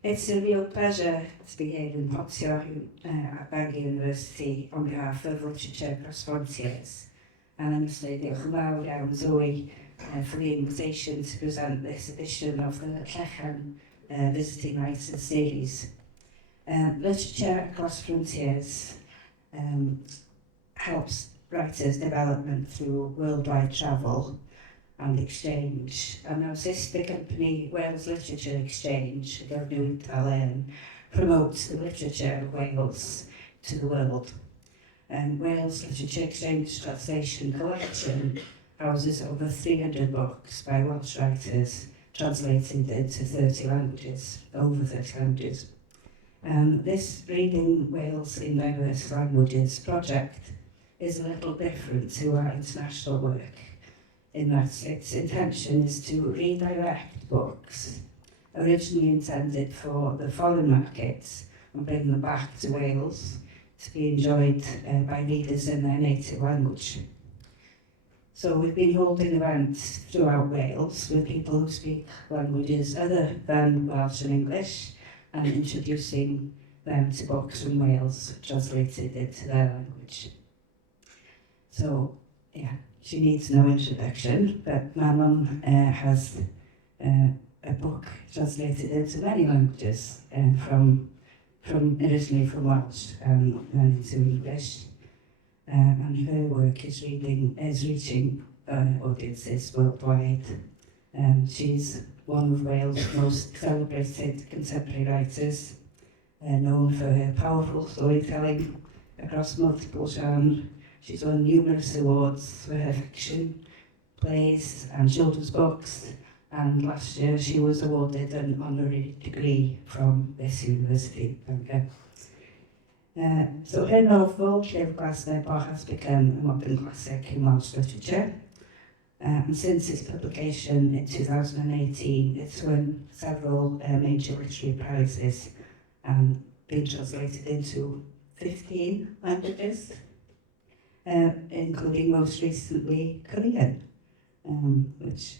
It's a real pleasure to be here in Pontio at Bangor University on behalf of Literature Across Frontiers. And I'm saying diolch yn fawr iawn Zoe for the invitation to present this edition of the Llyfr Visiting Writers Series. Literature Across Frontiers helps writers' development through worldwide travel and exchange. And our sister company, Wales Literature Exchange, promotes the literature of Wales to the world. Wales Literature Exchange Translation Collection houses over 300 books by Welsh writers translated into 30 languages, over 30 languages. This Reading Wales in Diverse Languages project is a little different to our international work, in that its intention is to redirect books originally intended for the foreign markets and bring them back to Wales to be enjoyed by readers in their native language. So we've been holding events throughout Wales with people who speak languages other than Welsh and English and introducing them to books from Wales translated into their language. So, yeah. She needs no introduction, but Manon has a book translated into many languages, from originally from Welsh and into English, and her work is reaching audiences worldwide. She's one of Wales' most celebrated contemporary writers, known for her powerful storytelling across multiple genres. She's won numerous awards for her fiction, plays and children's books, and last year she was awarded an honorary degree from this university, Bangor. So her novel, Llyfr Glas Nebo, has become a modern classic in Welsh literature, and since its publication in 2018, it's won several major literary prizes and been translated into 15 languages. Including most recently Korean, which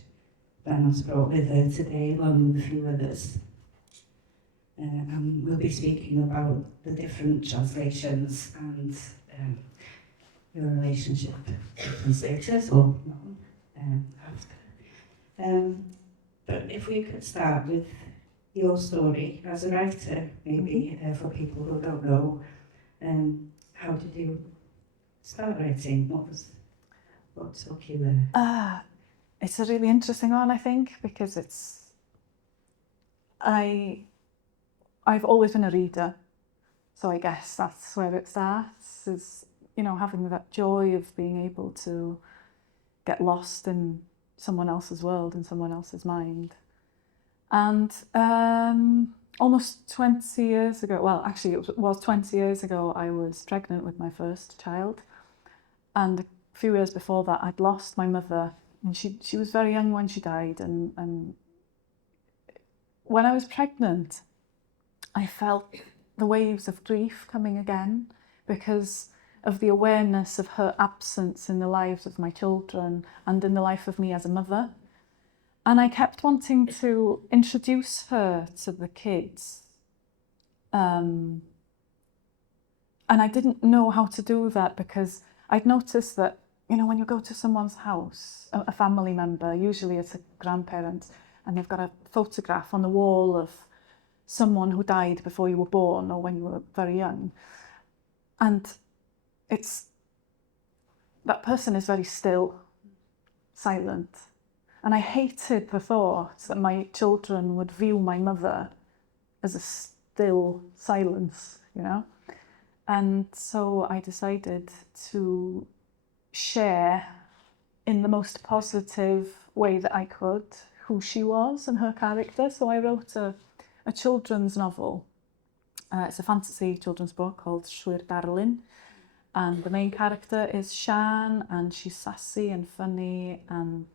Manon's brought with her today, along with a few others. And we'll be speaking about the different translations and your relationship with translators, or after. But if we could start with your story as a writer, maybe for people who don't know, how did you start writing? What took you there? It's a really interesting one, I think, because I've always been a reader, so I guess that's where it starts, is, having that joy of being able to get lost in someone else's world, in someone else's mind. And almost 20 years ago, well, actually it was 20 years ago, I was pregnant with my first child. And a few years before that, I'd lost my mother, and she was very young when she died. And when I was pregnant, I felt the waves of grief coming again because of the awareness of her absence in the lives of my children and in the life of me as a mother. And I kept wanting to introduce her to the kids. And I didn't know how to do that because I'd noticed that, when you go to someone's house, a family member, usually it's a grandparent, and they've got a photograph on the wall of someone who died before you were born or when you were very young. And that person is very still, silent. And I hated the thought that my children would view my mother as a still silence, And so I decided to share in the most positive way that I could who she was and her character. So I wrote a children's novel. It's a fantasy children's book called Llwyr Darlun. And the main character is Sian, and she's sassy and funny and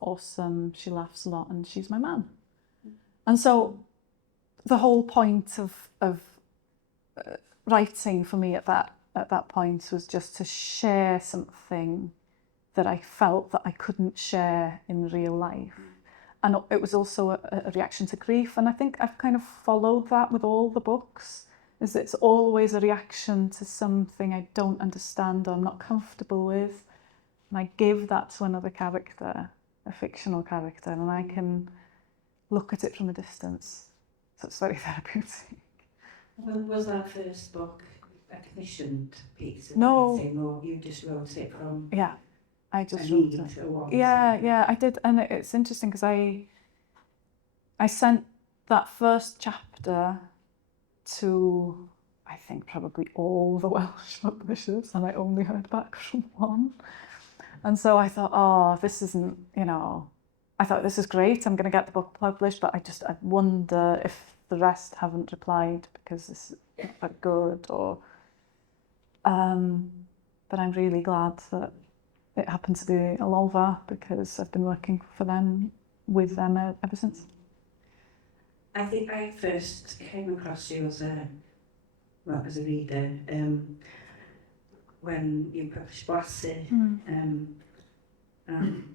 awesome. She laughs a lot, and she's my mum. And so the whole point of writing for me at that point was just to share something that I felt that I couldn't share in real life. And it was also a reaction to grief. And I think I've kind of followed that with all the books, is it's always a reaction to something I don't understand or I'm not comfortable with. And I give that to another character, a fictional character, and I can look at it from a distance. So it's very therapeutic. Well, was that first book a commissioned piece? No. Or you just wrote it from... Yeah, I just wrote it. Yeah, I did. And it's interesting because I sent that first chapter to, I think, probably all the Welsh publishers, and I only heard back from one. And so I thought, oh, this isn't, I thought this is great, I'm going to get the book published, but I wonder if the rest haven't replied because this is not that good, or... but I'm really glad that it happened to be a Lolfa, because I've been working with them ever since. I think I first came across you as a reader when you published Blassie.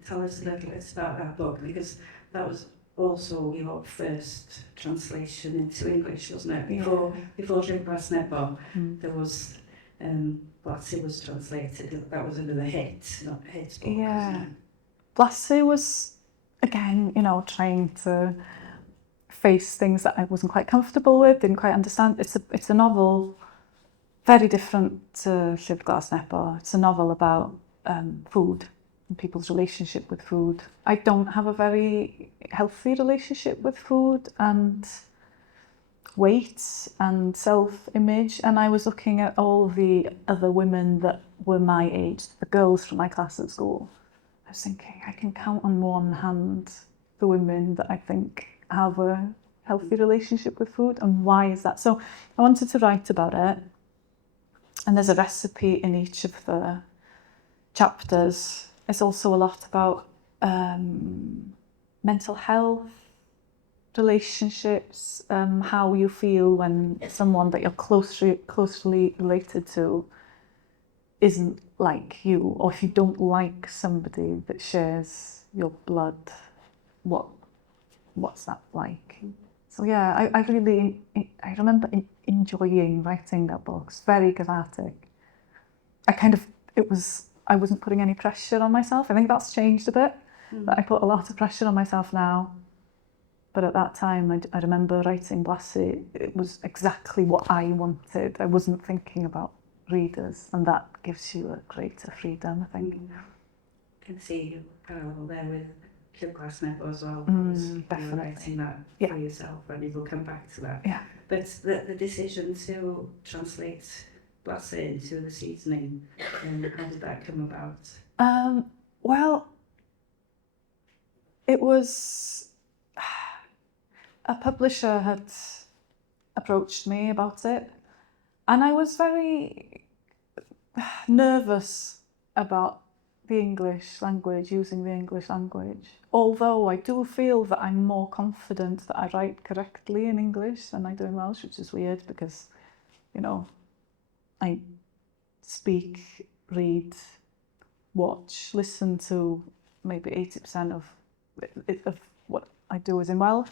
Tell us a little bit about that book, because that was also your first translation into English, wasn't it? Before Llyfr Glas Nebo, there was Blassie was translated. That was another hit, not a hit book. Yeah, Blassie was, again, trying to face things that I wasn't quite comfortable with, didn't quite understand. It's a novel very different to Llyfr Glas Nebo. It's a novel about food and people's relationship with food. I don't have a very healthy relationship with food and weight and self-image, and I was looking at all the other women that were my age, the girls from my class at school. I was thinking, I can count on one hand the women that I think have a healthy relationship with food, and why is that? So I wanted to write about it, and there's a recipe in each of the chapters. It's also a lot about mental health, relationships, how you feel when someone that you're closely related to isn't like you, or if you don't like somebody that shares your blood, what's that like? So yeah, I remember enjoying writing that book. It's very cathartic. I wasn't putting any pressure on myself. I think that's changed a bit, that I put a lot of pressure on myself now. But at that time, I remember writing Blassie, it was exactly what I wanted. I wasn't thinking about readers, and that gives you a greater freedom, I think. I can see a parallel there with Llyfr Glas Nebo as well. Definitely. Writing that for yourself, and we'll come back to that. Yeah. But the decision to translate Blassie into the seasoning, how did that come about? Well, it was... A publisher had approached me about it, and I was very nervous about the English language, using the English language. Although I do feel that I'm more confident that I write correctly in English than I do in Welsh, which is weird because, I speak, read, watch, listen to maybe 80% of what I do is in Welsh.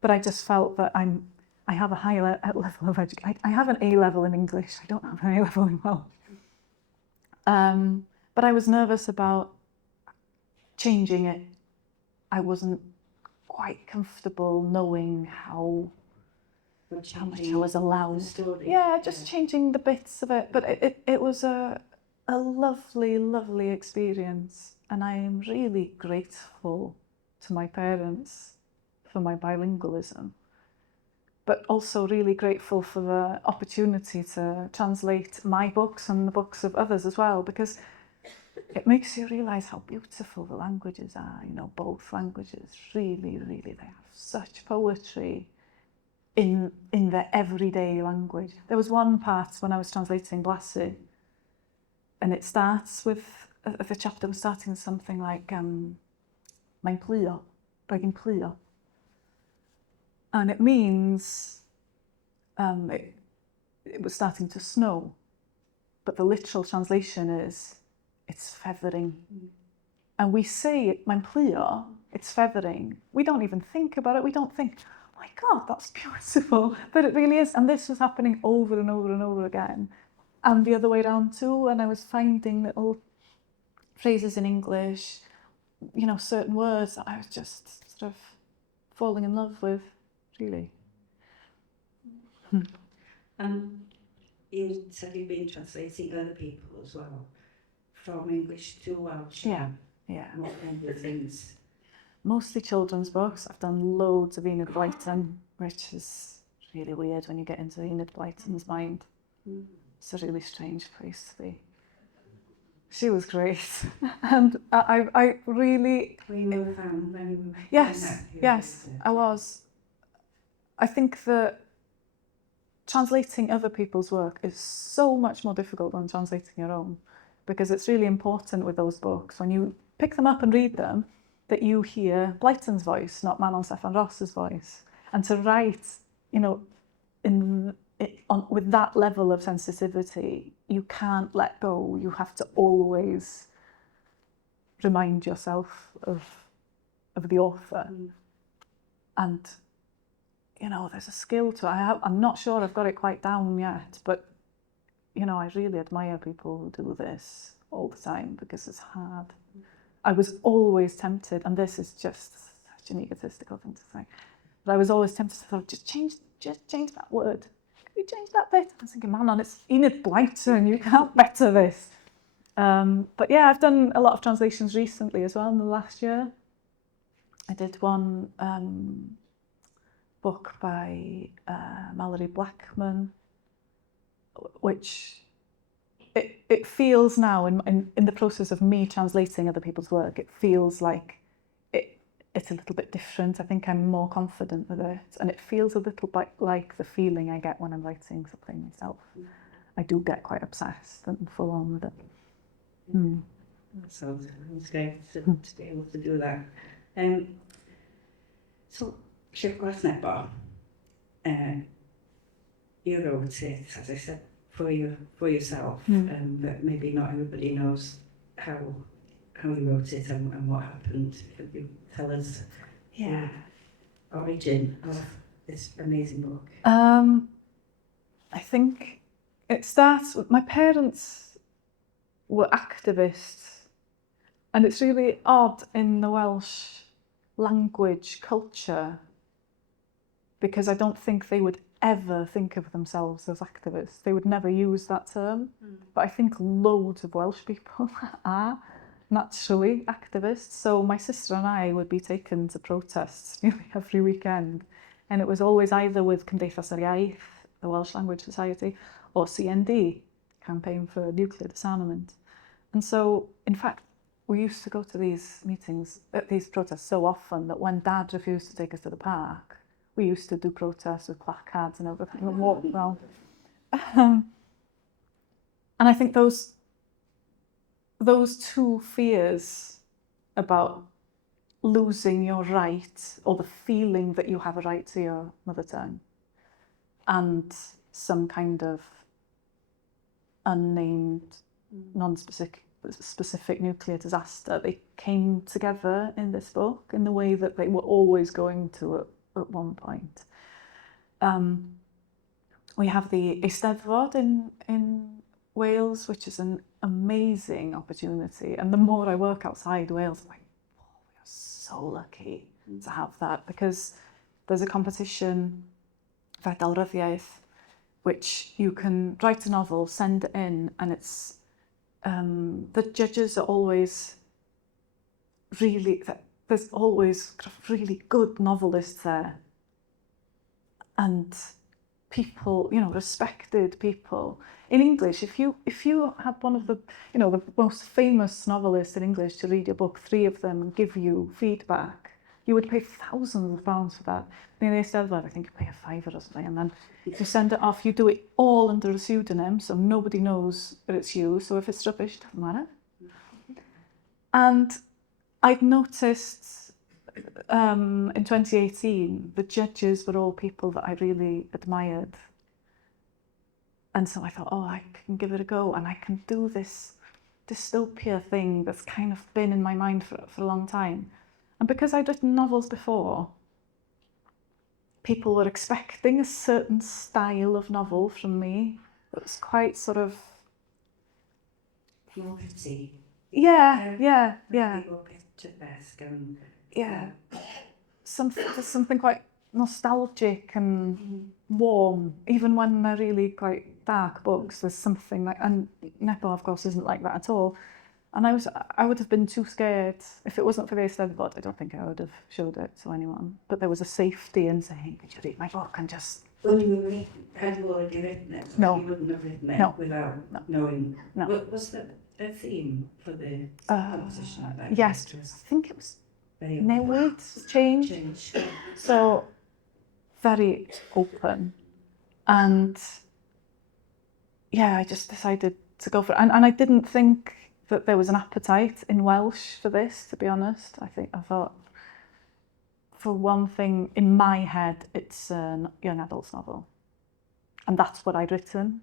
But I just felt that I have a high level of education. I have an A level in English. I don't have an A level in Welsh. But I was nervous about changing it. I wasn't quite comfortable knowing how much I was allowed. Yeah, just changing the bits of it. But it was a lovely, lovely experience. And I am really grateful to my parents for my bilingualism, but also really grateful for the opportunity to translate my books and the books of others as well, because it makes you realise how beautiful the languages are. Both languages really, really, they have such poetry in their everyday language. There was one part when I was translating Blassie, and it starts with, the chapter was starting with something like, mae'n pluo, mae'n pluo. And it means it was starting to snow, but the literal translation is it's feathering. And we say mae'n pluo it's feathering. We don't even think about it. We don't think, oh my God, that's beautiful. But it really is. And this was happening over and over and over again. And the other way around too. And I was finding little phrases in English, you know, certain words that I was just sort of falling in love with, really. And you said you've been translating other people as well, from English to Welsh. Yeah. And what kind of things? Mostly children's books. I've done loads of Enid Blyton, which is really weird when you get into Enid Blyton's mind. It's a really strange place to be. She was great. And I really... Queen of the Family. Yes, I was. I think that translating other people's work is so much more difficult than translating your own, because it's really important with those books, when you pick them up and read them, that you hear Blyton's voice, not Manon Steffan Ros's voice. And to write, you know, with that level of sensitivity, you can't let go. You have to always remind yourself of the author. And, you know, there's a skill to it. I'm not sure I've got it quite down yet, but, you know, I really admire people who do this all the time, because it's hard. I was always tempted, and this is just such an egotistical thing to say, but I was always tempted to thought, just change that word. Can you change that bit? I was thinking, man, it's Enid Blyton, you can't better this. But yeah, I've done a lot of translations recently as well in the last year. I did one book by Mallory Blackman, which it feels now in the process of me translating other people's work, it feels like it's a little bit different. I think I'm more confident with it, and it feels a little bit like the feeling I get when I'm writing something myself. I do get quite obsessed and full on with it. That sounds great to be able to do that. So, Llyfr Glas Nebo, you wrote it, as I said, for yourself, but maybe not everybody knows how you wrote it and what happened. Could you tell us the origin of this amazing book? I think it starts with my parents were activists, and it's really odd in the Welsh language culture, because I don't think they would ever think of themselves as activists. They would never use that term. But I think loads of Welsh people are naturally activists. So my sister and I would be taken to protests nearly every weekend. And it was always either with Cymdeithas yr Iaith, the Welsh Language Society, or CND, Campaign for Nuclear Disarmament. And so, in fact, we used to go to these meetings, these protests so often that when Dad refused to take us to the park, we used to do protests with placards and everything and walk around. And I think those two fears about losing your right, or the feeling that you have a right to your mother tongue, and some kind of unnamed, non-specific nuclear disaster, they came together in this book in the way that they were always going to at one point. We have the Eisteddfod in Wales, which is an amazing opportunity. And the more I work outside Wales, I'm like, oh, we are so lucky to have that, because there's a competition for Dalryddiaeth, which you can write a novel, send it in, and it's the judges are always really, there's always really good novelists there, and people, you know, respected people. In English, if you had one of the, you know, the most famous novelists in English to read your book, 3 of them, and give you feedback, you would pay thousands of pounds for that. In the Eisteddfod, I think you pay a £5 or something, and then if you send it off, you do it all under a pseudonym, so nobody knows that it's you. So if it's rubbish, it doesn't matter. And I'd noticed in 2018, the judges were all people that I really admired. And so I thought, oh, I can give it a go, and I can do this dystopia thing that's kind of been in my mind for a long time. And because I'd written novels before, people were expecting a certain style of novel from me. It was quite sort of... Pretty. Yeah. People picturesque and... Yeah. There's something quite nostalgic and warm, even when they're really quite dark books. There's something like, and Nebo, of course, isn't like that at all. And I would have been too scared. If it wasn't for the Eisteddfod, I don't think I would have showed it to anyone. But there was a safety in saying, could you read my book and just... When you were had you already written it? No. You wouldn't have written it without knowing. No. Was there a theme for the composition? Yes, I think it was newid, change. So very open. And yeah, I just decided to go for it. And I didn't think that there was an appetite in Welsh for this, to be honest. I thought, for one thing, in my head, it's a young adult's novel. And that's what I'd written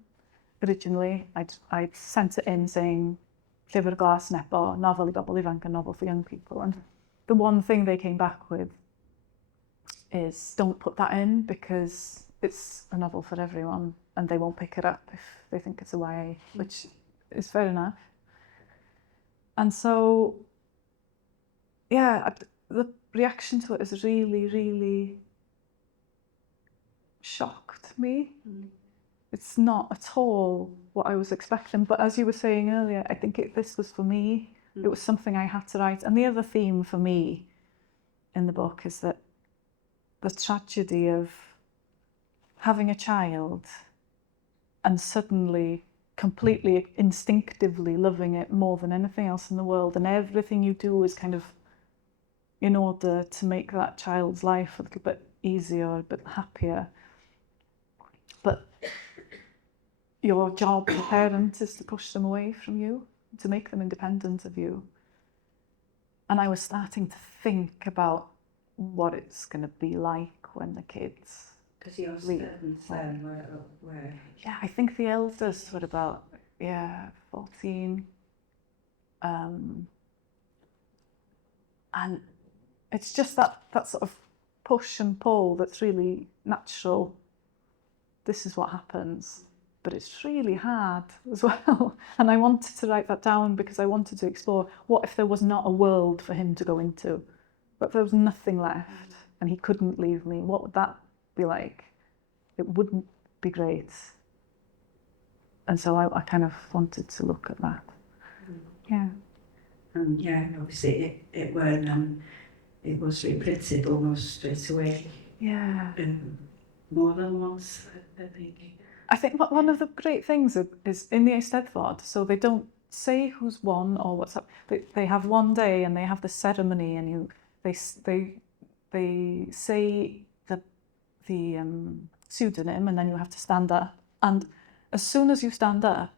originally. I'd sent it in saying, Llyfr Glas Nebo, novel I bobl ifanc, a novel for young people. And the one thing they came back with is, don't put that in because it's a novel for everyone and they won't pick it up if they think it's a YA, which is fair enough. And so, yeah, the reaction to it has really, really shocked me. It's not at all what I was expecting. But as you were saying earlier, I think this was for me. It was something I had to write. And the other theme for me in the book is that the tragedy of having a child and suddenly completely instinctively loving it more than anything else in the world, and everything you do is kind of in order to make that child's life a little bit easier, a bit happier. But your job as a parent is to push them away from you, to make them independent of you. And I was starting to think about what it's going to be like when the kids... Because your students then were... Yeah, I think the eldest were about, 14. And it's just that sort of push and pull that's really natural. This is what happens. But it's really hard as well. And I wanted to write that down because I wanted to explore, what if there was not a world for him to go into? But if there was nothing left and he couldn't leave me, what would that be like? It wouldn't be great. And so I kind of wanted to look at that. Yeah. Obviously it was reprinted almost straight away. Yeah. More than once, I think. I think one of the great things is in the Eisteddfod, so they don't say who's won or what's up. They have one day and they have the ceremony, and they say the pseudonym, and then you have to stand up. And as soon as you stand up,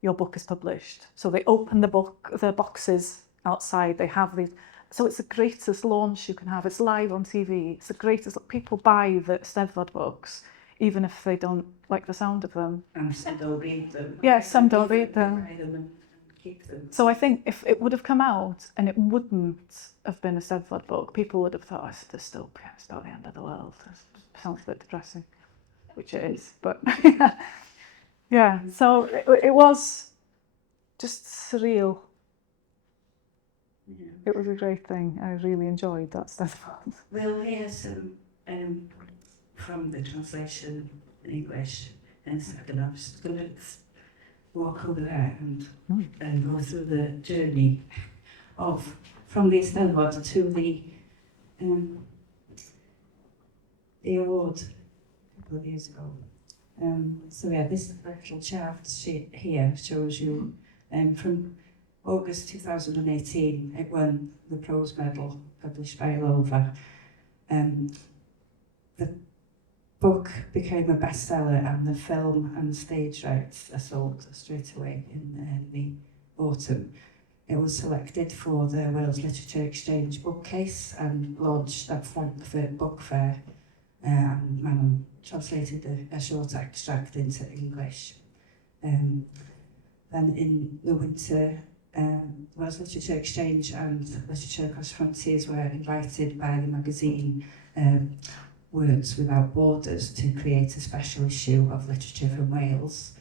your book is published. So they open the boxes outside. They have these. So it's the greatest launch you can have. It's live on TV. It's the greatest. People buy the Eisteddfod books, even if they don't like the sound of them. And some don't read them. Yeah, some don't read them. Buy them and keep them. So I think if it would have come out and it wouldn't have been a Eisteddfod book, people would have thought, oh, it's a dystopian, it's about the end of the world. It sounds a bit depressing, which it is. But yeah, so it was just surreal. Yeah. It was a great thing. I really enjoyed that Eisteddfod. We'll hear some from the translation in English in a second. I'm just going to walk over there and go through the journey from the Eisteddfod to the award a couple of years ago. This little chart sheet here shows you from August 2018, it won the Prose Medal published by Llyfr. The book became a bestseller, and the film and stage rights are sold straight away in the autumn. It was selected for the Wales Literature Exchange bookcase and launched at Frankfurt Book Fair, and Manon translated a short extract into English. Then in the winter Welsh Literature Exchange and Literature Across Frontiers were invited by the magazine Words Without Borders to create a special issue of literature from Wales.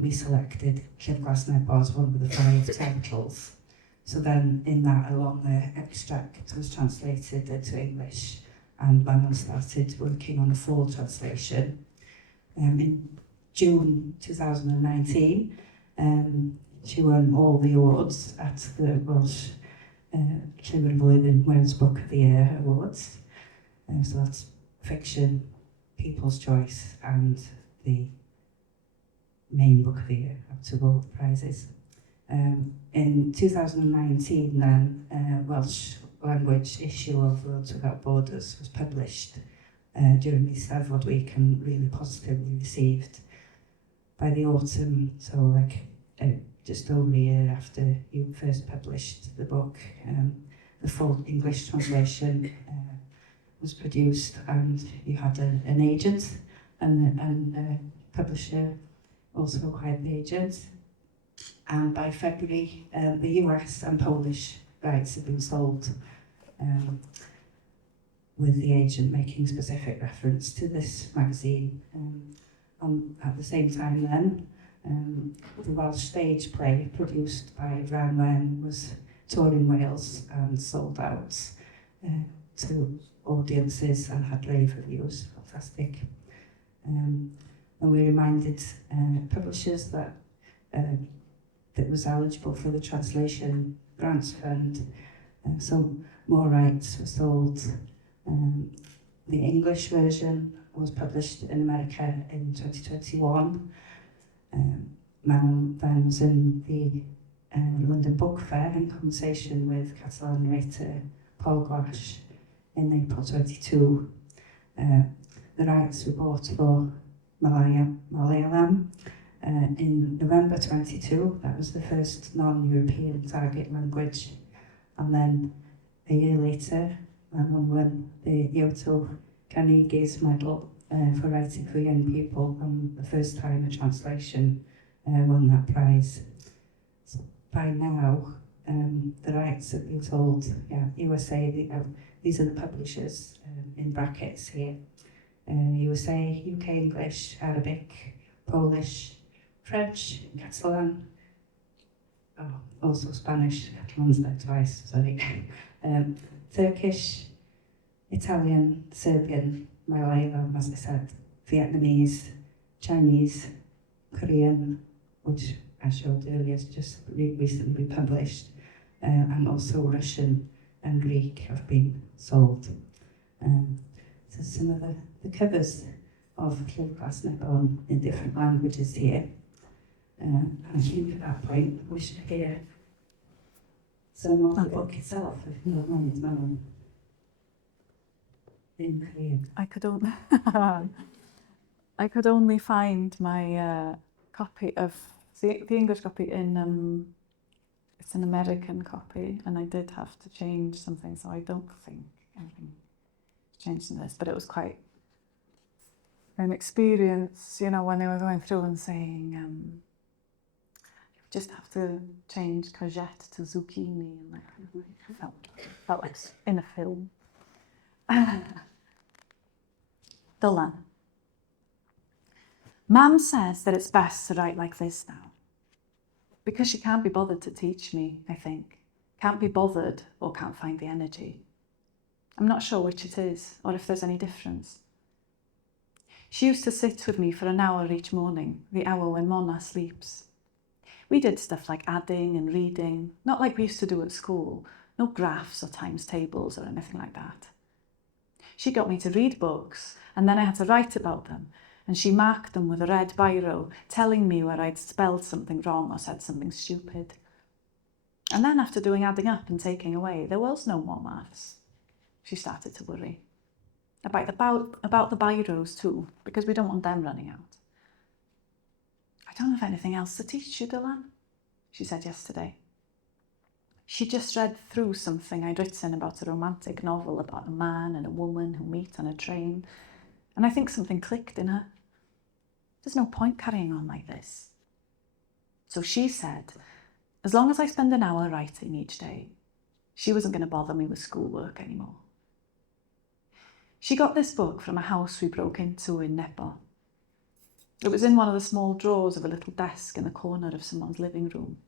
We selected Llyfr Glas Nebo as one of the 5 titles. So then in that, along the extract was translated into English, and Manon started working on a full translation. In June 2019, she won all the awards at the Welsh Llyfr y Flwyddyn Wales Book of the Year Awards. So that's fiction, People's Choice, and the main Book of the Year, up to all the prizes. In 2019 then, Welsh language issue of Words Without Borders was published during the Eisteddfod week and really positively received. By the autumn, so like just over a year after you first published the book, the full English translation was produced, and you had an agent and a publisher also acquired the agent. And by February, the US and Polish rights had been sold, with the agent making specific reference to this magazine. At the same time then, the Welsh stage play produced by Ran Wen was touring Wales and sold out to audiences and had rave reviews. Fantastic. And we reminded publishers that that was eligible for the translation grants fund. Some more rights were sold. The English version was published in America in 2021. Manon then was in the London Book Fair in conversation with Catalan writer Paul Glash in April 22. The rights were bought for Malayalam in November 22. That was the first non-European target language. And then a year later, Manon won the Yoto Carnegie's Medal for writing for young people, and the first time a translation won that prize. So by now, the rights have been sold. USA, these are the publishers in brackets here. USA, UK English, Arabic, Polish, French, Catalan, also Spanish, Catalan's there twice, sorry. Turkish, Italian, Serbian, Malayalam, as I said, Vietnamese, Chinese, Korean, which I showed earlier has just recently been published, and also Russian and Greek have been sold. So some of the covers of Llyfr Glas Nebo in different languages here. And I think at that point we should hear some of the book itself, if you don't mind, Manon. In Korean. I could only find my copy of the English copy in it's an American copy, and I did have to change something, so I don't think anything changed in this, but it was quite an experience, you know, when they were going through and saying you just have to change courgette to zucchini, and that kind of like felt like in a film. Dylan. Mam says that it's best to write like this now, because she can't be bothered to teach me, I think. Can't be bothered or can't find the energy. I'm not sure which it is, or if there's any difference. She used to sit with me for an hour each morning, the hour when Mona sleeps. We did stuff like adding and reading, not like we used to do at school, no graphs or times tables or anything like that. She got me to read books, and then I had to write about them, and she marked them with a red biro, telling me where I'd spelled something wrong or said something stupid. And then after doing adding up and taking away, there was no more maths. She started to worry. About the biros too, because we don't want them running out. I don't have anything else to teach you, Dylan, she said yesterday. She just read through something I'd written about a romantic novel about a man and a woman who meet on a train, and I think something clicked in her. There's no point carrying on like this. So she said, As long as I spend an hour writing each day, she wasn't going to bother me with schoolwork anymore. She got this book from a house we broke into in Nebo. It was in one of the small drawers of a little desk in the corner of someone's living room.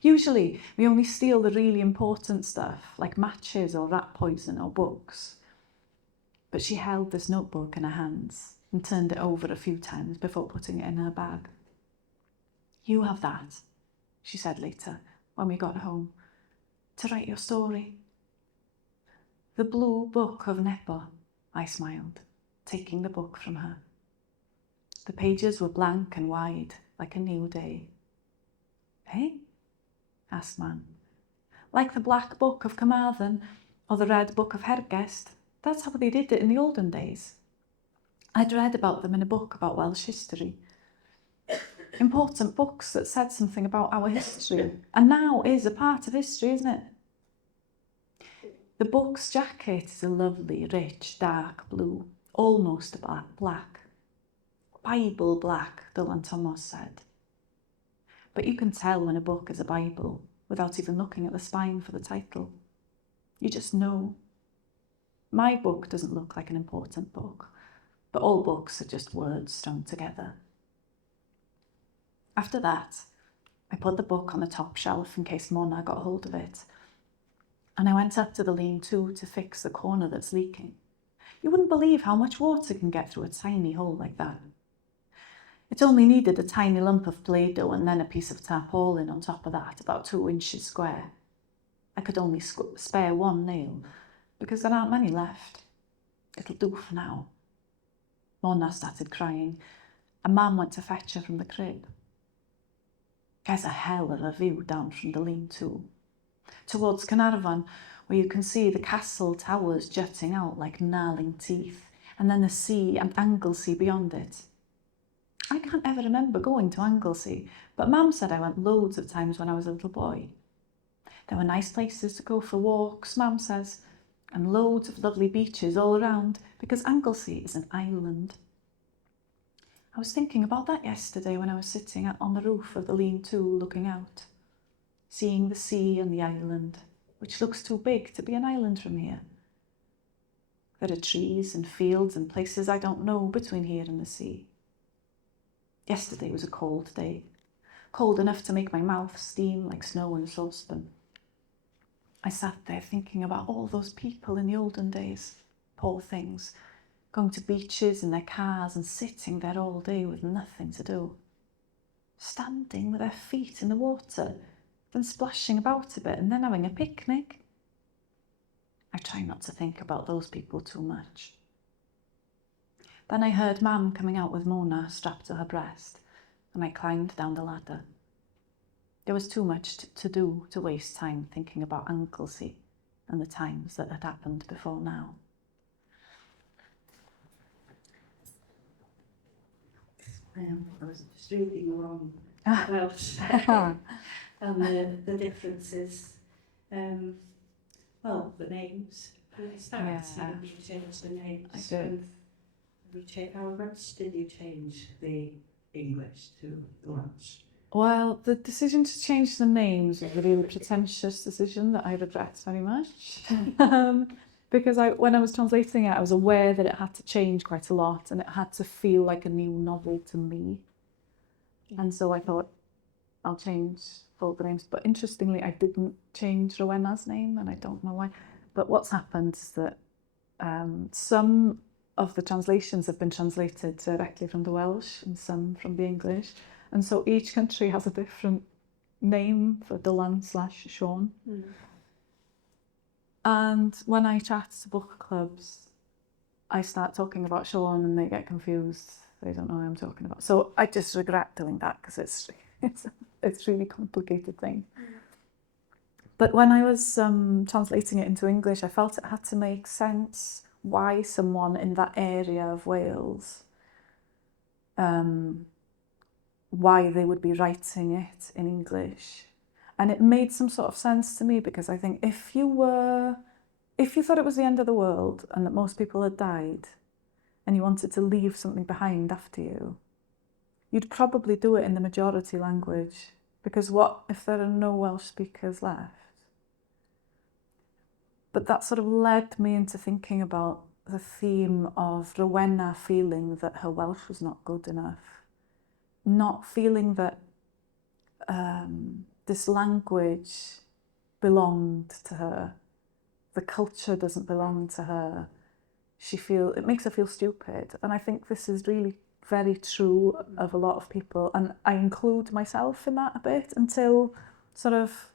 Usually, we only steal the really important stuff, like matches or rat poison or books. But she held this notebook in her hands and turned it over a few times before putting it in her bag. "You have that," she said later, when we got home, "to write your story." "The Blue Book of Nebo," I smiled, taking the book from her. The pages were blank and wide, like a new day. "Eh?" asked Man. "Like the Black Book of Carmarthen or the Red Book of Hergest. That's how they did it in the olden days. I'd read about them in a book about Welsh history. Important books that said something about our history, and now is a part of history, isn't it? The book's jacket is a lovely, rich, dark blue, almost a black. Bible black, Dylan Thomas said. But you can tell when a book is a Bible without even looking at the spine for the title. You just know. My book doesn't look like an important book, but all books are just words strung together. After that, I put the book on the top shelf in case Mona got hold of it, and I went up to the lean-to to fix the corner that's leaking. You wouldn't believe how much water can get through a tiny hole like that. It only needed a tiny lump of Play-Doh and then a piece of tarpaulin on top of that, about 2 inches square. I could only spare one nail, because there aren't many left. It'll do for now. Mona started crying, and Mam went to fetch her from the crib. There's a hell of a view down from the lean-to, towards Carnarvon, where you can see the castle towers jutting out like gnarling teeth, and then the sea and Anglesey beyond it. I can't ever remember going to Anglesey, but Mam said I went loads of times when I was a little boy. There were nice places to go for walks, Mam says, and loads of lovely beaches all around, because Anglesey is an island. I was thinking about that yesterday when I was sitting on the roof of the lean-to looking out, seeing the sea and the island, which looks too big to be an island from here. There are trees and fields and places I don't know between here and the sea. Yesterday was a cold day, cold enough to make my mouth steam like snow in a saucepan. I sat there thinking about all those people in the olden days, poor things, going to beaches in their cars and sitting there all day with nothing to do. Standing with their feet in the water, then splashing about a bit and then having a picnic. I try not to think about those people too much. Then I heard Mam coming out with Mona strapped to her breast, and I climbed down the ladder. There was too much to do to waste time thinking about Anglesey and the times that had happened before now. I was just reading along about and the differences. Well, the names. You changed the names. I did. How much did you change the English to the Welsh? Well, the decision to change the names was a really pretentious decision that I regret very much. Because when I was translating it, I was aware that it had to change quite a lot and it had to feel like a new novel to me. And so I thought, I'll change all the names. But interestingly, I didn't change Rowena's name, and I don't know why. But what's happened is that some of the translations have been translated directly from the Welsh and some from the English. And so each country has a different name for Dylan/Sean. Mm. And when I chat to book clubs, I start talking about Sean and they get confused. They don't know who I'm talking about. So I just regret doing that because it's a really complicated thing. Mm. But when I was translating it into English, I felt it had to make sense why someone in that area of Wales, why they would be writing it in English. And it made some sort of sense to me because I think if you thought it was the end of the world and that most people had died and you wanted to leave something behind after you, you'd probably do it in the majority language Because what if there are no Welsh speakers left? But that sort of led me into thinking about the theme of Rowena feeling that her Welsh was not good enough, not feeling that this language belonged to her, the culture doesn't belong to her. It makes her feel stupid, and I think this is really very true of a lot of people, and I include myself in that a bit until sort of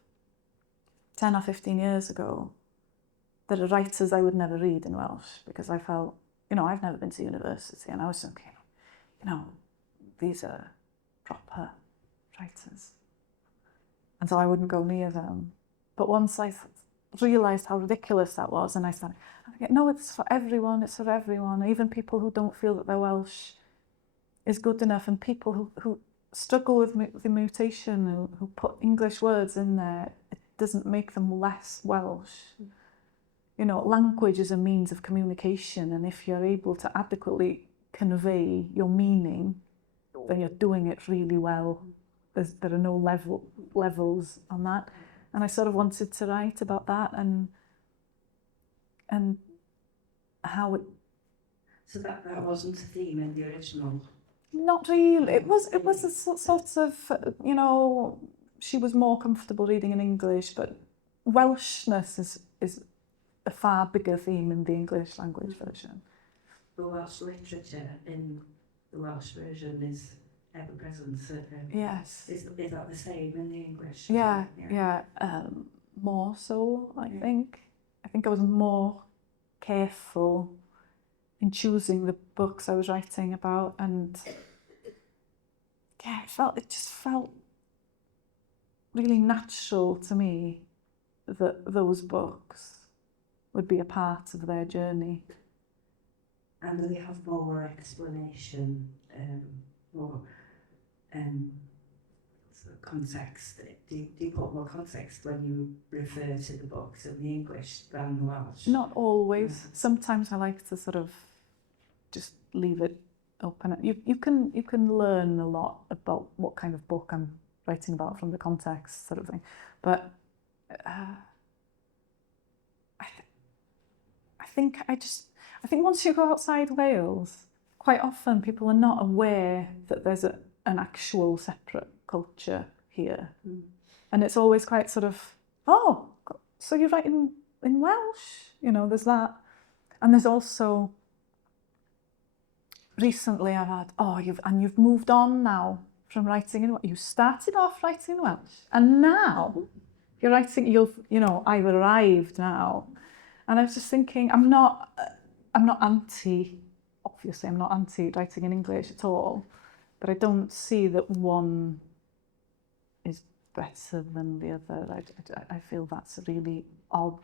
10 or 15 years ago. There are writers I would never read in Welsh because I felt, I've never been to university, and I was thinking, these are proper writers. And so I wouldn't go near them. But once I realised how ridiculous that was, and I started, no, it's for everyone, even people who don't feel that their Welsh is good enough, and people who struggle with the mutation, who put English words in there, it doesn't make them less Welsh. Language is a means of communication, and if you're able to adequately convey your meaning, then you're doing it really well. There are no levels on that. And I sort of wanted to write about that and how it... So that wasn't a theme in the original? Not really. It was a sort of, she was more comfortable reading in English, but Welshness is a far bigger theme in the English language version. The Welsh literature in the Welsh version is ever present. Yes. Is that the same in the English? Yeah. More so, I think. I think I was more careful in choosing the books I was writing about, and it just felt really natural to me that those books would be a part of their journey. And do they have more explanation, more sort of context? Do you put more context when you refer to the books in the English than the Welsh? Not always. Sometimes I like to sort of just leave it open. You can learn a lot about what kind of book I'm writing about from the context, sort of thing. But I think once you go outside Wales, quite often people are not aware that there's an actual separate culture here. And it's always quite sort of, oh, so you're writing in Welsh? There's that. And there's also, recently I've had, you've moved on now from writing in Welsh. You started off writing in Welsh, and now you're writing, I've arrived now. And I was just thinking, I'm not anti writing in English at all, but I don't see that one is better than the other. I feel that's a really odd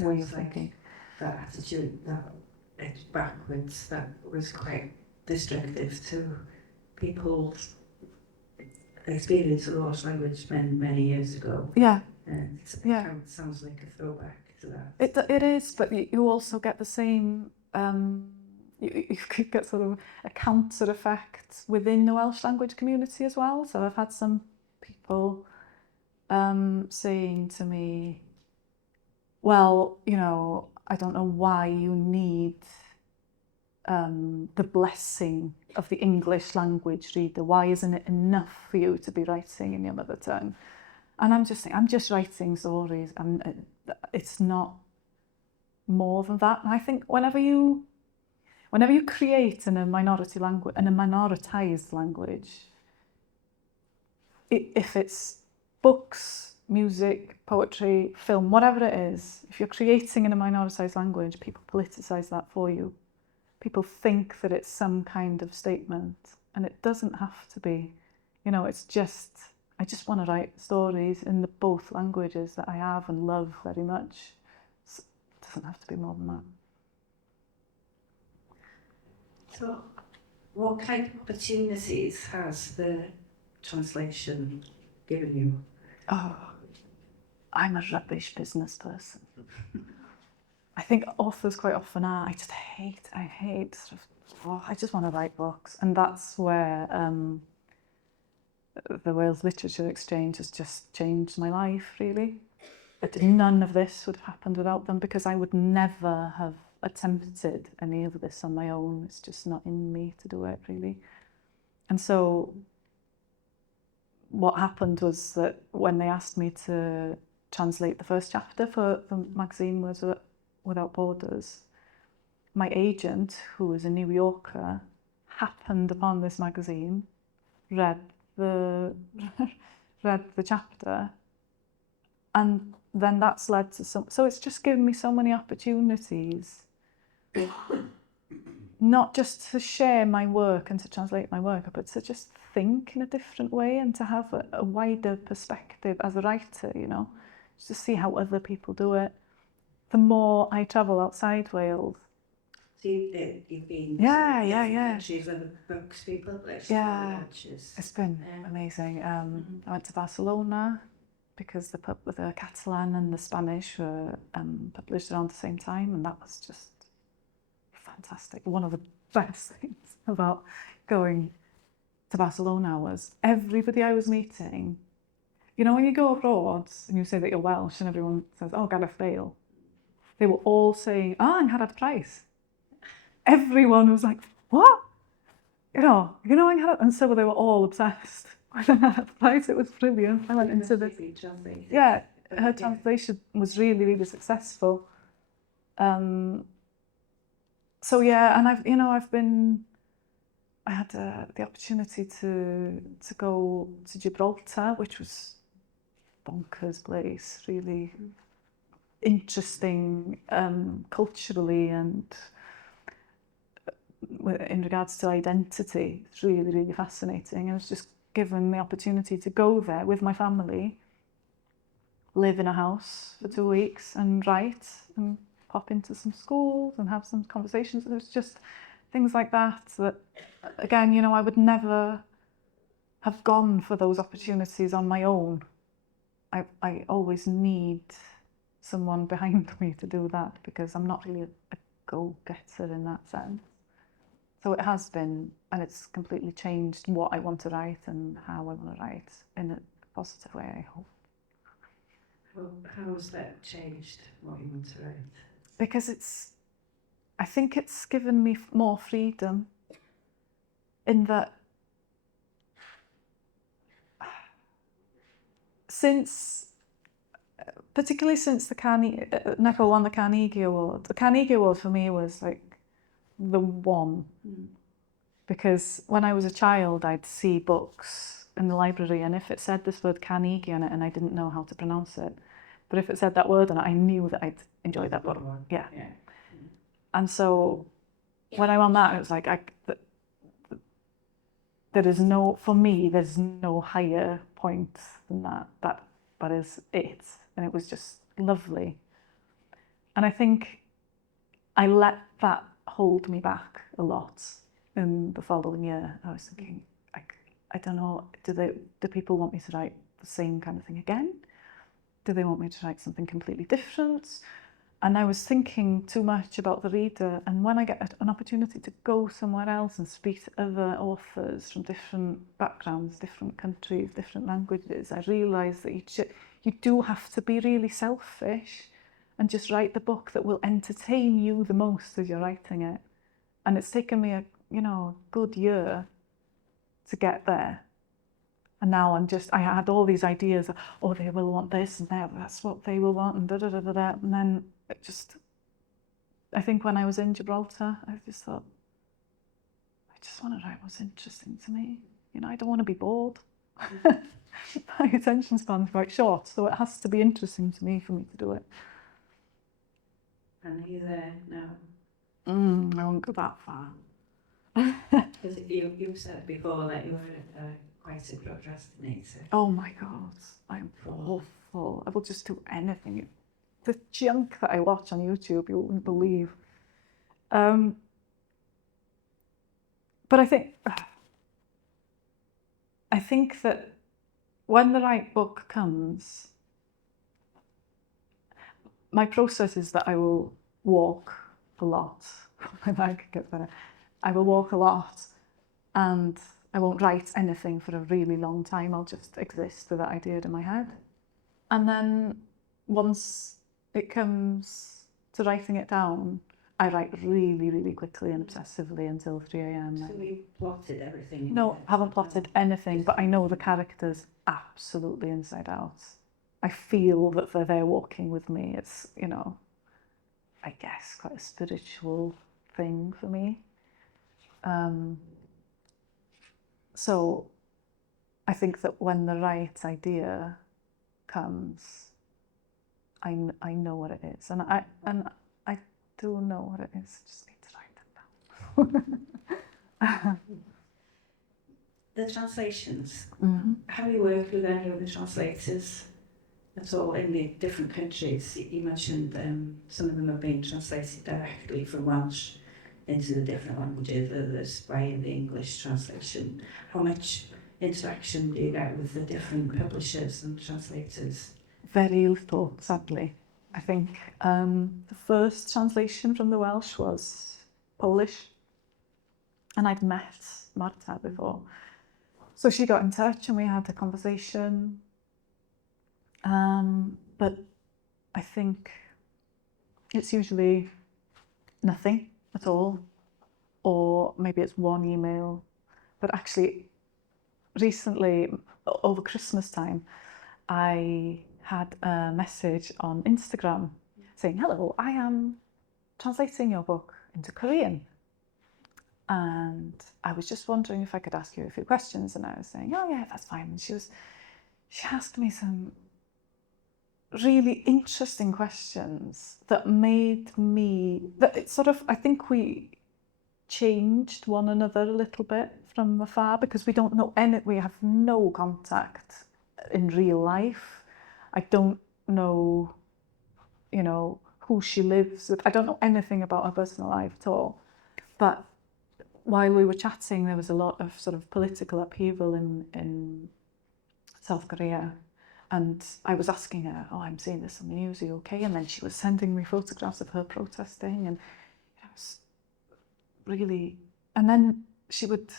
way of thinking. That attitude, that it's backwards, that was quite destructive to people's experience of the Welsh language many years ago. Yeah. And it sounds like a throwback to that. It is, but you also get the same, you could get sort of a counter effect within the Welsh language community as well. So I've had some people saying to me, well, I don't know why you need the blessing of the English language reader. Why isn't it enough for you to be writing in your mother tongue? And I'm just saying, I'm just writing stories. It's not more than that. And I think whenever you create in a minority language, in a minoritized language, if it's books, music, poetry, film, whatever it is, if you're creating in a minoritized language, people politicize that for you. People think that it's some kind of statement, and it doesn't have to be. It's just, I just want to write stories in the both languages that I have and love very much. It doesn't have to be more than that. So, what kind of opportunities has the translation given you? Oh, I'm a rubbish business person. I think authors quite often are. I hate sort of, I just want to write books. And that's where the Wales Literature Exchange has just changed my life, really. None of this would have happened without them, because I would never have attempted any of this on my own. It's just not in me to do it, really. And so what happened was that when they asked me to translate the first chapter for the magazine Without Borders, my agent, who was a New Yorker, happened upon this magazine, read the chapter, and then that's led to so it's just given me so many opportunities, not just to share my work and to translate my work, but to just think in a different way and to have a wider perspective as a writer, you know, just to see how other people do it. The more I travel outside Wales. So you've been Yeah. countries where the books be published? Yeah, it's been amazing. I went to Barcelona because the Catalan and the Spanish were published around the same time, and that was just fantastic. One of the best things about going to Barcelona was everybody I was meeting. You know, when you go abroad and you say that you're Welsh and everyone says, oh, Gareth Bale, they were all saying, Angharad Price. Everyone was like, what? You know, Angharad, and so they were all obsessed with Angharad Price. It was brilliant. I went into this. Yeah, her translation was really, really successful. So yeah, and I had the opportunity to go to Gibraltar, which was bonkers place, really interesting culturally and in regards to identity. It's really, really fascinating. I was just given the opportunity to go there with my family, live in a house for 2 weeks and write and pop into some schools and have some conversations. It was just things like that, again, you know, I would never have gone for those opportunities on my own. I always need someone behind me to do that, because I'm not really a go-getter in that sense. So it has been, and it's completely changed what I want to write and how I want to write in a positive way, I hope. Well, how has that changed what you want to write? Because I think it's given me more freedom, in that particularly since Nebo won the Carnegie Award. The Carnegie Award for me was like the one, because when I was a child, I'd see books in the library, and if it said this word Carnegie on it, and I didn't know how to pronounce it, but if it said that word on it, I knew that I'd enjoy that book. Yeah. And so when I won that, it was like, for me, there's no higher point than that. That is it. And it was just lovely. And I think I let that hold me back a lot in the following year. I was thinking, I don't know, do people want me to write the same kind of thing again? Do they want me to write something completely different? And I was thinking too much about the reader. And when I get an opportunity to go somewhere else and speak to other authors from different backgrounds, different countries, different languages, I realised that you do have to be really selfish and just write the book that will entertain you the most as you're writing it. And it's taken me a good year to get there. And now I had all these ideas of, they will want this, and that's what they will want, and da-da-da-da-da. And then I think when I was in Gibraltar, I just thought, I just want to write what's interesting to me. You know, I don't want to be bored. My attention span's quite short, so it has to be interesting to me for me to do it. And are you there now? I won't go that far. Because you've said before that you were quite a procrastinator. Oh my God, I'm awful. I will just do anything. The junk that I watch on YouTube, you wouldn't believe. But I think that when the right book comes, my process is that I will walk a lot. My leg gets better. I will walk a lot, and I won't write anything for a really long time. I'll just exist with that idea in my head. And then once it comes to writing it down, I write really, really quickly and obsessively until 3 a.m. So we plotted everything? No, I haven't plotted anything, but I know the characters absolutely inside out. I feel that they're there walking with me. It's, you know, I guess quite a spiritual thing for me. So I think that when the right idea comes, I know what it is, and I do know what it is. Just need to write it down. The translations. Mm-hmm. Have you worked with any of the translators at all in the different countries? You mentioned some of them have been translated directly from Welsh into the different languages, others by the English translation. How much interaction do you get with the different publishers and translators? Very little, sadly. I think the first translation from the Welsh was Polish, and I'd met Marta before. So she got in touch and we had a conversation. But I think it's usually nothing at all, or maybe it's one email. But actually, recently, over Christmas time, I had a message on Instagram saying, "Hello, I am translating your book into Korean. And I was just wondering if I could ask you a few questions." And I was saying, "Oh yeah, that's fine." And she asked me some really interesting questions that made me, that it sort of, I think we changed one another a little bit from afar, because we don't know we have no contact in real life. I don't know, you know, who she lives with. I don't know anything about her personal life at all. But while we were chatting, there was a lot of sort of political upheaval in South Korea. And I was asking her, "Oh, I'm seeing this on the news, are you okay?" And then she was sending me photographs of her protesting, and it was really... And then she would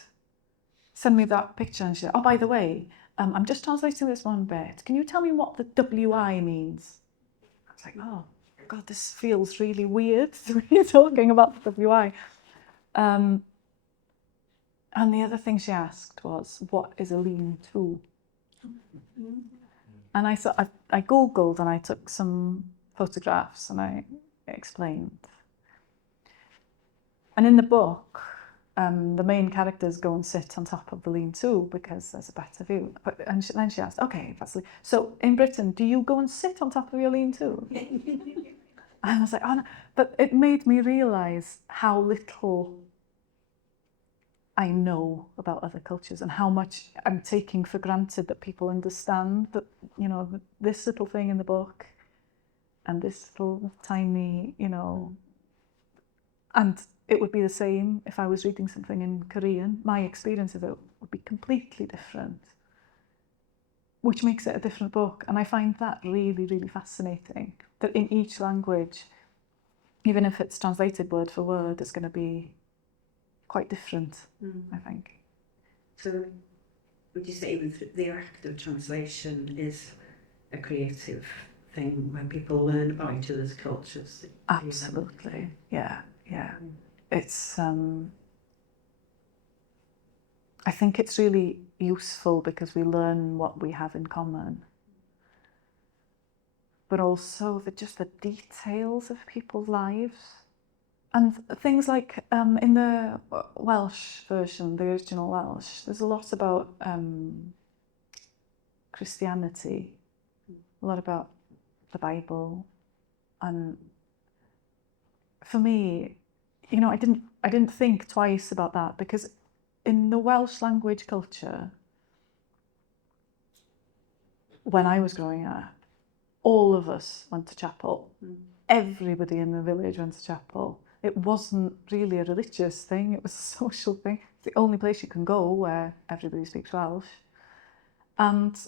send me that picture and she said, "Oh, by the way, I'm just translating this one bit. Can you tell me what the WI means?" I was like, "Oh, God, this feels really weird to be talking about the WI." And the other thing she asked was, "What is a lean-to?" And I Googled and I took some photographs and I explained. And in the book, the main characters go and sit on top of the lean-to because there's a better view. And then she asked, "Okay, so in Britain, do you go and sit on top of your lean-to?" And I was like, "Oh no." But it made me realise how little I know about other cultures and how much I'm taking for granted that people understand that, you know, this little thing in the book and this little tiny, you know, and it would be the same if I was reading something in Korean. My experience of it would be completely different, which makes it a different book. And I find that really, really fascinating, that in each language, even if it's translated word for word, it's going to be quite different, I think. So would you say the act of translation is a creative thing when people learn about each other's cultures? Absolutely, yeah. It's, I think it's really useful because we learn what we have in common. But also just the details of people's lives. And things like in the Welsh version, the original Welsh, there's a lot about Christianity, a lot about the Bible. And for me, you know, I didn't think twice about that, because in the Welsh language culture, when I was growing up, all of us went to chapel. Everybody in the village went to chapel. It wasn't really a religious thing, it was a social thing. It's the only place you can go where everybody speaks Welsh. And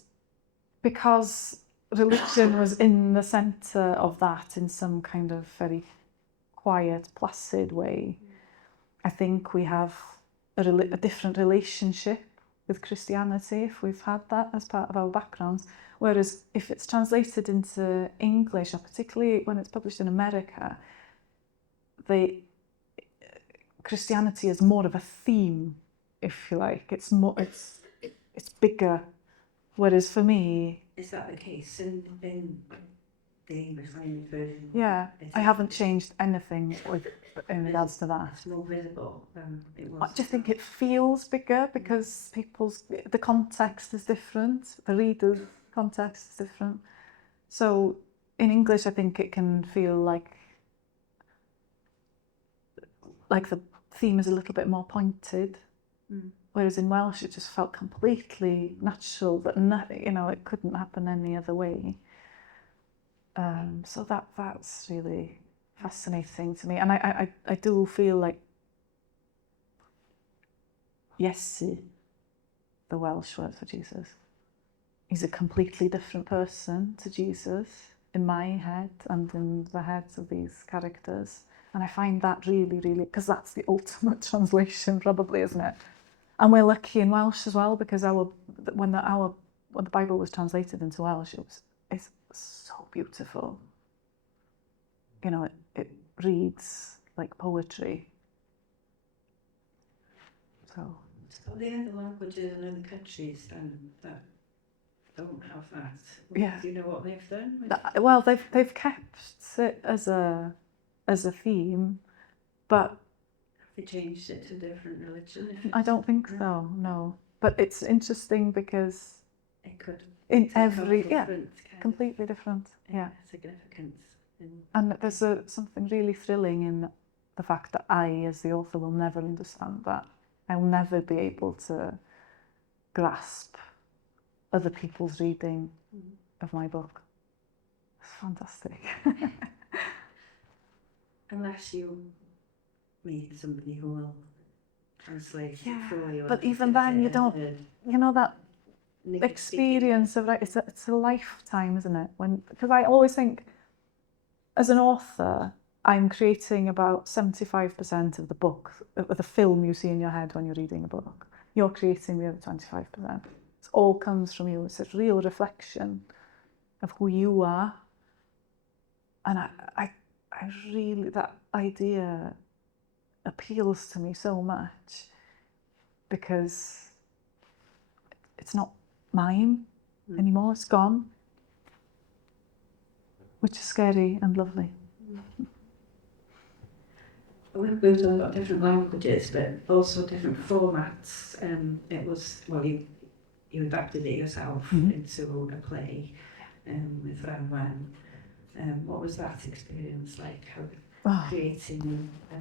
because religion was in the centre of that in some kind of very quiet, placid way, I think we have a different relationship with Christianity if we've had that as part of our backgrounds. Whereas if it's translated into English, or particularly when it's published in America, Christianity is more of a theme, if you like. It's bigger. Whereas for me, is that the case in the English language version? Yeah, I haven't changed anything in regards to that. It's more visible than it was. I just think it feels bigger because the context is different, the reader's context is different. So in English, I think it can feel like the theme is a little bit more pointed, whereas in Welsh it just felt completely natural that it couldn't happen any other way. So that's really fascinating to me, and I do feel like Iesu, the Welsh word for Jesus, he's a completely different person to Jesus in my head and in the heads of these characters, and I find that really, really, because that's the ultimate translation, probably, isn't it? And we're lucky in Welsh as well, because when the Bible was translated into Welsh, it's so beautiful. It reads like poetry. So the other languages in other countries that don't have that. Yeah. Do you know what they've done? Well, they've kept it as a theme, but they changed it to a different religion. I don't think so. No, but it's interesting because it could in every completely different. Yeah, significance. And there's something really thrilling in the fact that I, as the author, will never understand that. I'll never be able to grasp other people's reading of my book. It's fantastic. Unless you meet somebody who will translate for you. But even then, you don't, that experience of it's a lifetime, isn't it? Because I always think, as an author, I'm creating about 75% of the book, of the film you see in your head when you're reading a book. You're creating the other 25%. It all comes from you. It's a real reflection of who you are. And I really, that idea appeals to me so much because it's not mine anymore. It's gone, which is scary and lovely. We've moved on about different languages, but also different formats. It was, you adapted it yourself into a play with Ran. What was that experience like? How creating a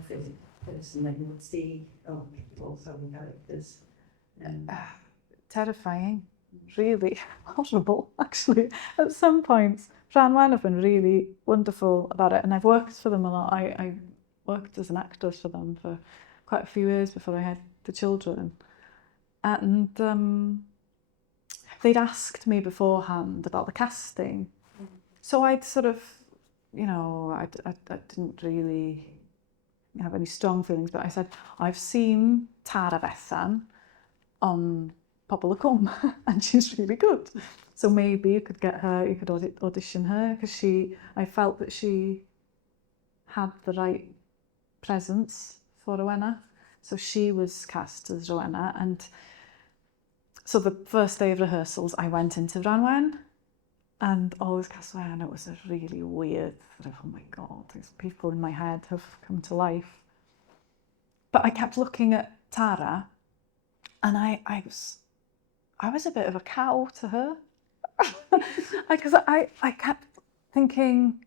person that you would see, also the characters? Terrifying, really horrible, actually. At some points, Ran have been really wonderful about it, and I've worked for them a lot. I worked as an actress for them for quite a few years before I had the children, and they'd asked me beforehand about the casting, so I'd sort of, I didn't really have any strong feelings, but I said, I've seen Tara Bethan on Pobl y Cwm and she's really good, so maybe you could get her, you could audition her, because I felt that she had the right presence for Rowena, so she was cast as Rowena. And so the first day of rehearsals I went into Branwen and all was cast away, and it was a really weird sort of, oh my god, these people in my head have come to life. But I kept looking at Tara and I was a bit of a cow to her because I kept thinking,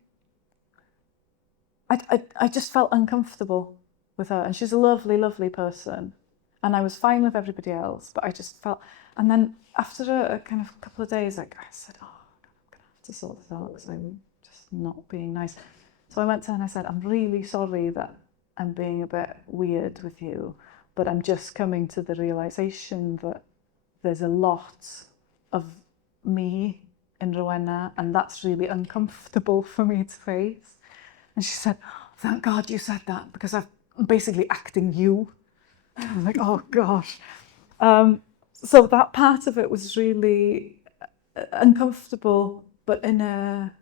I just felt uncomfortable with her, and she's a lovely, lovely person, and I was fine with everybody else, but I just felt, and then after a kind of couple of days, I said, I'm gonna have to sort this out because I'm just not being nice. So I went to her and I said, I'm really sorry that I'm being a bit weird with you, but I'm just coming to the realisation that there's a lot of me in Rowena, and that's really uncomfortable for me to face. And she said, thank God you said that, because I'm basically acting you. I was like, oh gosh. so that part of it was really uncomfortable, but in a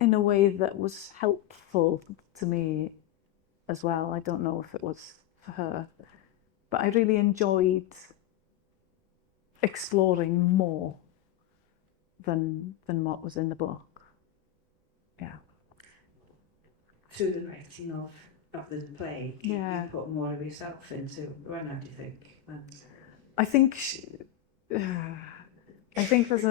way that was helpful to me as well. I don't know if it was for her, but I really enjoyed exploring more than what was in the book. Yeah. Through the writing of the play, Yeah. you put more of yourself into Rhona, do you think? I think there's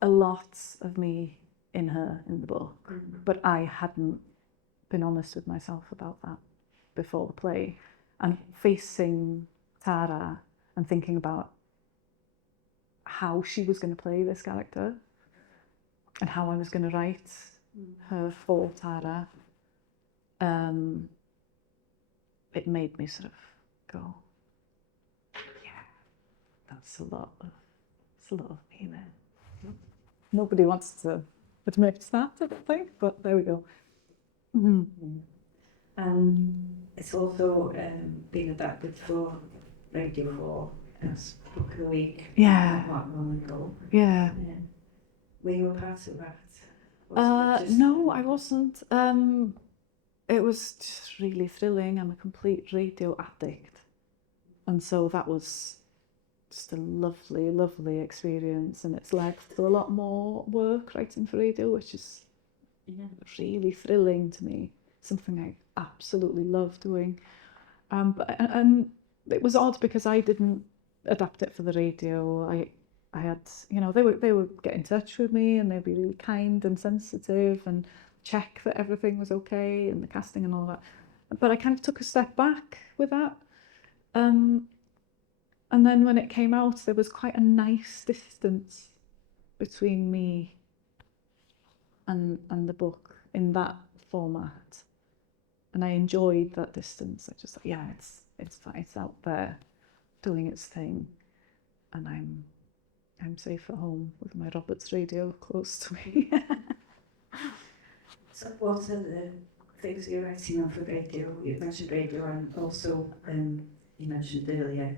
a lot of me in her in the book, but I hadn't been honest with myself about that before the play. And facing Tara and thinking about how she was going to play this character and how I was going to write her for Tara, it made me sort of go, yeah, that's a lot of me there. Nobody wants to admit that, I don't think, but there we go. It's also been adapted for Radio 4 as Book of the Week. Yeah. Not long ago. Yeah. Were you a part of that? No, I wasn't. It was just really thrilling. I'm a complete radio addict. And so that was just a lovely, lovely experience. And it's led to a lot more work writing for radio, which is really thrilling to me. Something I absolutely love doing. And it was odd because I didn't adapt it for the radio. I had, they would get in touch with me and they'd be really kind and sensitive and check that everything was okay and the casting and all that. But I kind of took a step back with that. And then when it came out, there was quite a nice distance between me and the book in that format. And I enjoyed that distance. I just thought, yeah, it's fine. It's out there doing its thing. And I'm safe at home with my Roberts radio close to me. So what are the things you're writing on for radio? You mentioned radio and also you mentioned earlier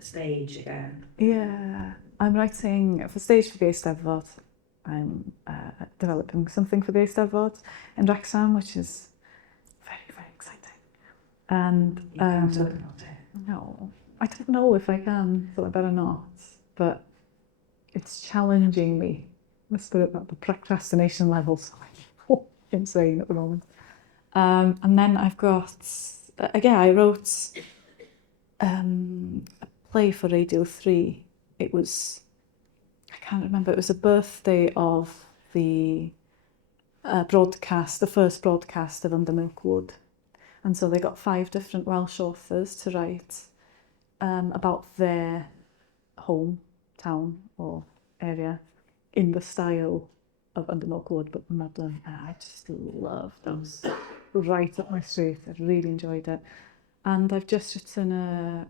stage again. Yeah, I'm writing for stage for the Eisteddfod. I'm developing something for the Eisteddfod in Wrexham, which is very, very exciting. And You can't talk about it. no, I don't know if I can, so I better not. But it's challenging me. Let's put it at the procrastination level. So I'm insane at the moment. And then I've got, again, I wrote a play for Radio 3. It was, I can't remember, it was a birthday of the broadcast, the first broadcast of Under Milkwood. And so they got 5 different Welsh authors to write about their home, town or area in the style of Under Milkwood, but modern. I just loved those. Right up my street. I really enjoyed it. And I've just written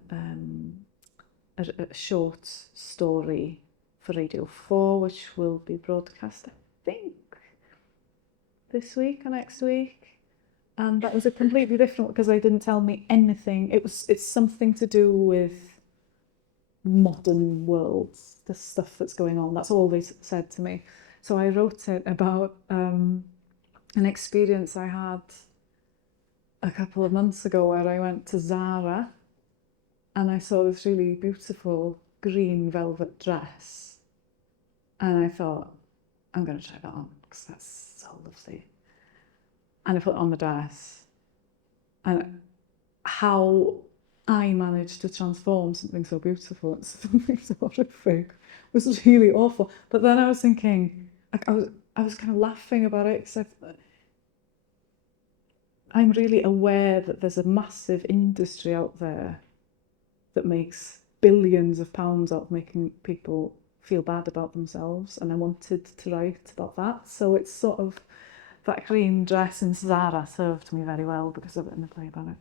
a short story for Radio 4, which will be broadcast, I think, this week or next week. And that was a completely different, because they didn't tell me anything. It's something to do with modern world, the stuff that's going on. That's all they said to me. So I wrote it about an experience I had a couple of months ago where I went to Zara and I saw this really beautiful green velvet dress. And I thought, I'm going to try that on because that's so lovely. And I put it on the dress. And how I managed to transform something so beautiful into something so horrific was really awful. But then I was thinking, I was kind of laughing about it because I'm really aware that there's a massive industry out there that makes billions of pounds out of making people feel bad about themselves, and I wanted to write about that. So it's sort of, that green dress in Zara served me very well because of it in the play about it.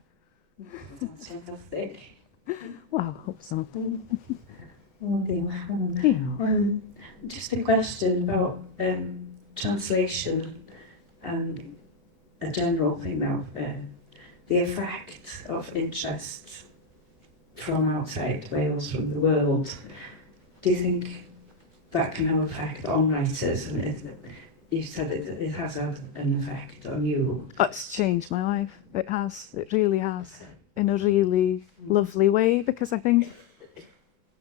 That's fantastic. Well, I hope so. Oh dear. Just a question about translation and a general thing now. The effect of interest from outside Wales, from the world. Do you think that can have an effect on writers? And you said it has had an effect on you. It's changed my life. It has. It really has. In a really lovely way, because I think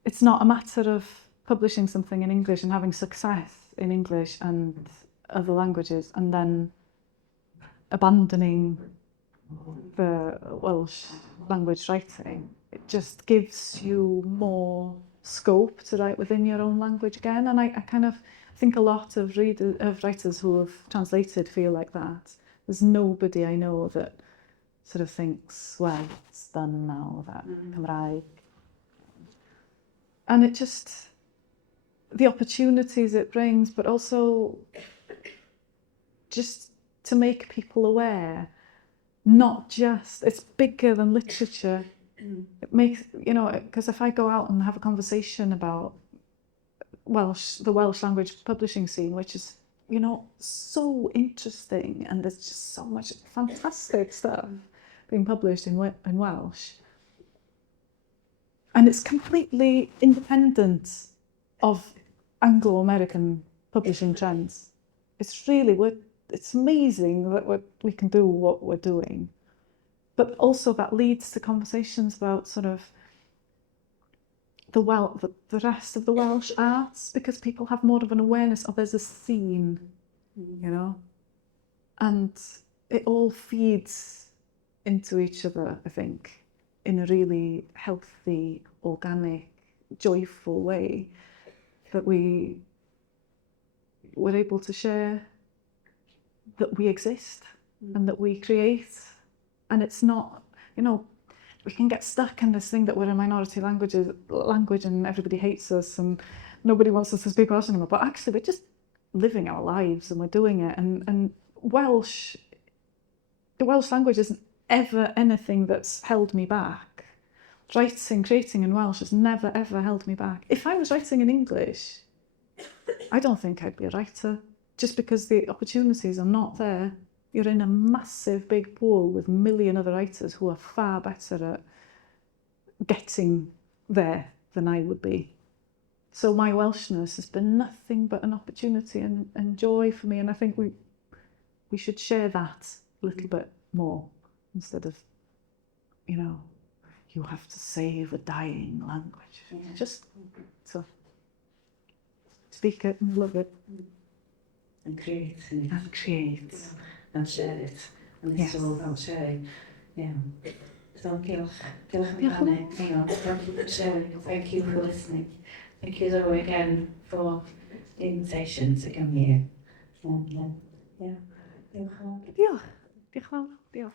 it's not a matter of publishing something in English and having success in English and other languages and then abandoning the Welsh language writing. It just gives you more scope to write within your own language again. And I kind of think a lot of writers who have translated feel like that. There's nobody I know that sort of thinks, well, it's done now, that Cymraeg. And it just, the opportunities it brings, but also just to make people aware, not just, it's bigger than literature. It makes, you know, because if I go out and have a conversation about the Welsh language publishing scene, which is, you know, so interesting, and there's just so much fantastic stuff being published in Welsh. And it's completely independent of Anglo-American publishing trends. It's really, it's amazing that we can do what we're doing. But also that leads to conversations about sort of the rest of the Welsh arts, because people have more of an awareness of there's a scene, you know, and it all feeds into each other, I think, in a really healthy, organic, joyful way that we're able to share that we exist and that we create. And it's not, you know, we can get stuck in this thing that we're a minority language and everybody hates us and nobody wants us to speak Welsh anymore. But actually, we're just living our lives and we're doing it. And the Welsh language isn't ever anything that's held me back. Creating in Welsh has never, ever held me back. If I was writing in English, I don't think I'd be a writer, just because the opportunities are not there. You're in a massive big pool with a million other writers who are far better at getting there than I would be. So my Welshness has been nothing but an opportunity and joy for me, and I think we should share that a little bit more, instead of, you know, you have to save a dying language. Yeah. Just so speak it and love it. And create. And create. And share it. And it's all about sharing. Yeah. So diolch am Manon. Thank you for sharing. Thank you for listening. Thank you Zoe again for the invitation to come here. And yeah. Diolch. Diolch. Diolch. Diolch.